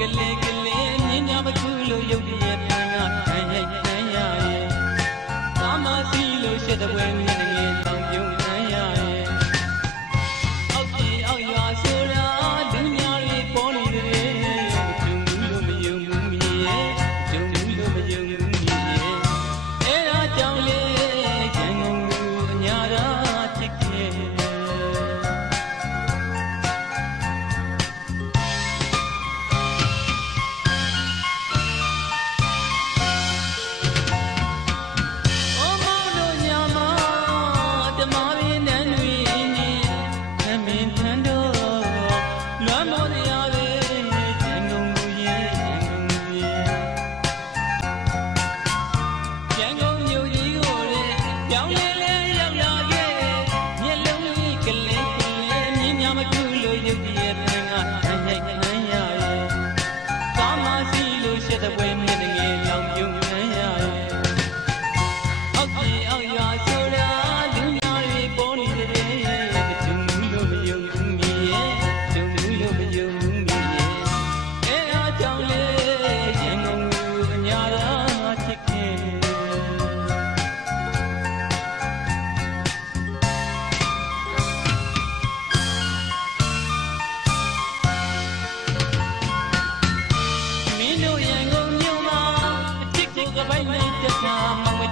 ကလေးကလေးမြင်းများမကူလို့ရုပ်တရက်တန်ကထိုင်ရိုက်တန်ရရဲ့သာမသီလို့ရှက်တဲ့ဝဲ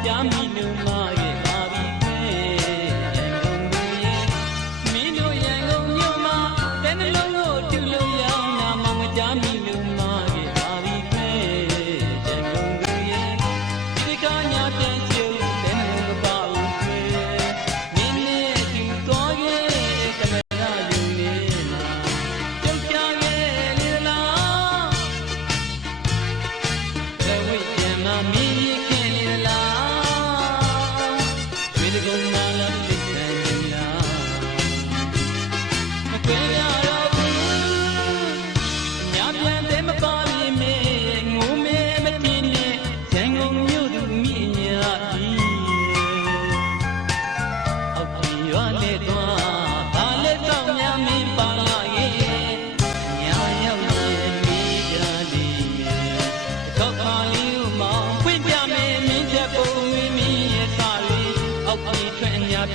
dummy mom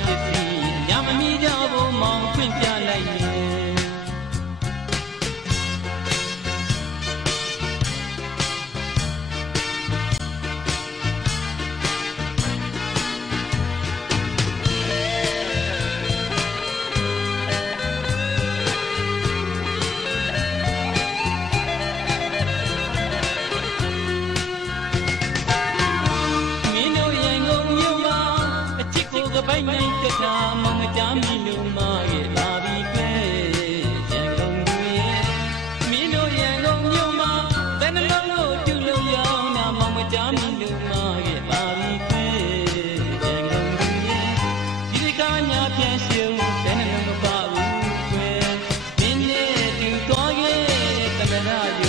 ထွ တခါမမကြမီလို့မရဲ့လာပြီးပဲရန်ကုန်မြို့ရဲ့မင်းတို့ရန်ကုန်မြို့မှာဘယ်နှလုံးလို့တူလို့ရောင်းတာမမကြမီလို့မရဲ့လာပြီးပဲရန်ကုန်မြို့ရဲ့ဒီကညာပြန်ရှုံးဘယ်နှလုံးမပါဘူးကွယ်မင်းနဲ့တူသွားခဲ့တဲ့သမရ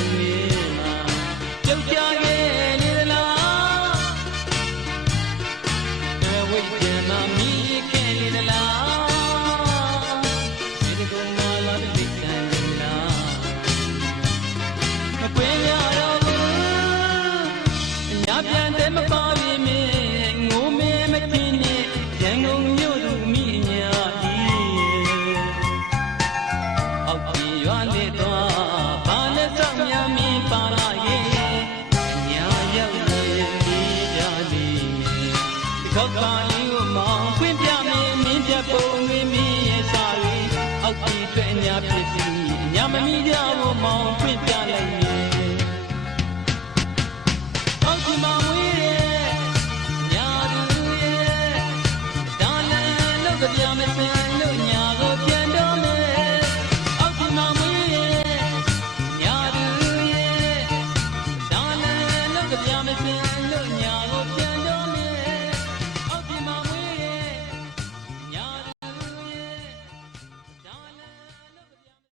အောက်ကြီးတွေ့အများဖြစ်စီညမမီကြဖို့မောင်ဖွင့်ပြလိုက်ရင်အောက်ကြီးမှာဝေးရဲ့ညာသူရဲ့ဒါလည်းလောက်ကပြမစင်လို့ညာကိုပြန်တော့မယ်အောက်ကြီးမှာဝေးရဲ့ညာသူရဲ့ဒါလည်းလောက်ကပြမစင်လို့ညာကိုပြန်